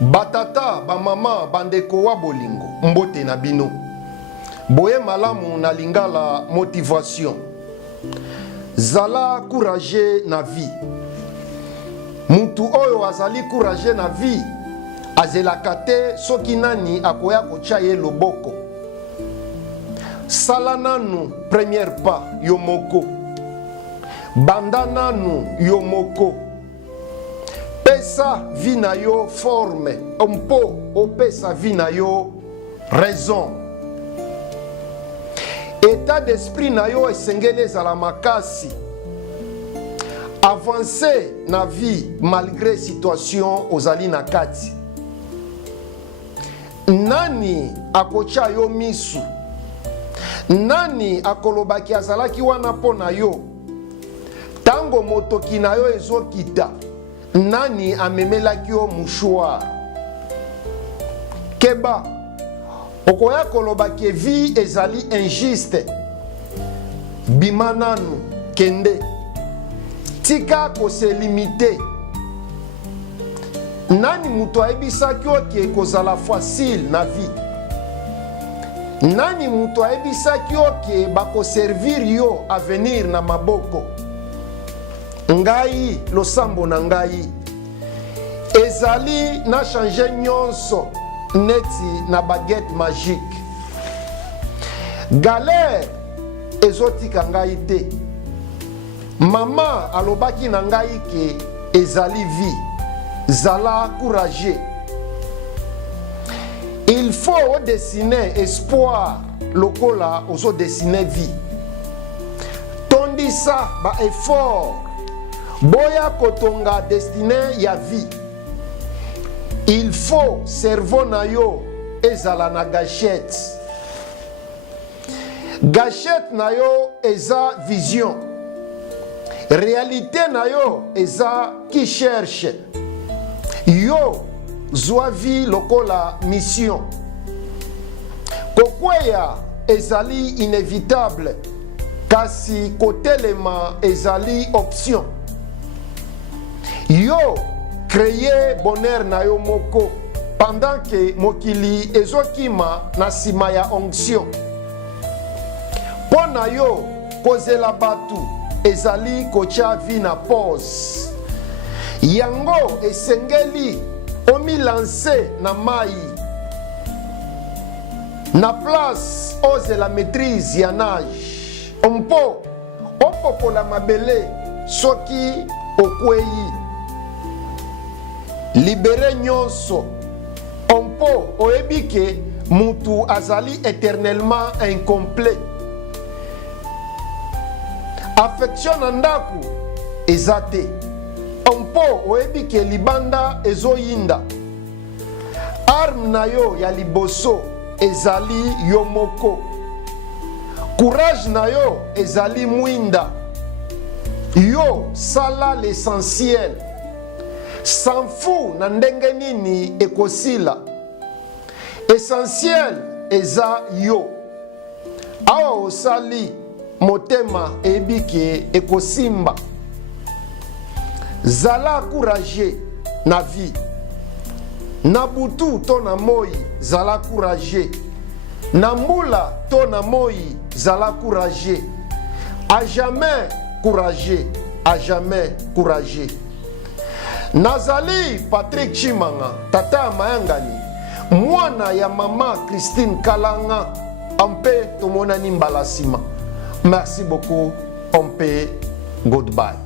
Batata, ba mama, bandeko wa bolingo, mbote na bino. Boye malamu na lingala motivation. Zala courage na vie. Muntu oyo azali courage na vie. Azelaka te soki nani akoya kotia ye loboko. Sala nanu première pas yo moko. Banda nanu yo moko. Pesa vi na yo forme. Mpo opesa vi na yo raison. État d'esprit na yo esengeli ezala makasi. Avancer na vie malgré situation ozali na kati. Nani akocha yo misu? Nani akolobaki azalaki wana po na yo? Tango motoki na yo ezokita, nani amemelaki yo mouchoir? Keba, okoya kolobaki vie ezali injuste. Bimananu kende. Tika ko se limiter. Nani muto aebisaki oke kozala facile na vie? Nani muto aebisaki oke bako servir yo avenir na maboko? Ngai losambo na ngai ezali na changer nyonso neti na baguette magique. Galère ezotika ngai te. Mama alobaki na ngai ke ezali vie. Zala courageux. Il faut dessiner espoir lokola ozo dessiner vie. Tondisa ba effort. Boya kotonga destiné ya vie. Il faut cerveau na yo ezala na gâchette. Gâchette na yo eza vision. Réalité na yo eza qui cherche. Yo zwa vie lokola mission. Kokweya ezali inévitable. Kasi kotelema ezali option. Yo créer bonheur na yo moko pendant que mokili ezokima na sima ya onction. Pona yo kozela batu ezali kocha vi na pause. Yango esengeli omi lancer na mai. Na place ose la maîtrise ya nage. Ompo opopola mabele soki okweyi. Libere nyonso. Ompo oebike mutu azali éternellement incomplet. Affection na ndaku ezate. Ompo oebike libanda ezoyinda. Arme na yo ya liboso ezali yo moko. Courage na yo ezali mwinda. Yo sala l'essentiel. S'en fout na ndenge nini ekosila. Essentiel eza yo. Awa osali motema ebike ekosimba. Zala courageux na vie. Na butu to na moi zala courageux. Na mbula to na moi zala courageux. À jamais courageux, à jamais courageux. Nazali Patrick Chimanga, tata mayangani, mwana ya mama Christine Kalanga, ampe tomona nimbalasima. Merci beaucoup, on peut goodbye.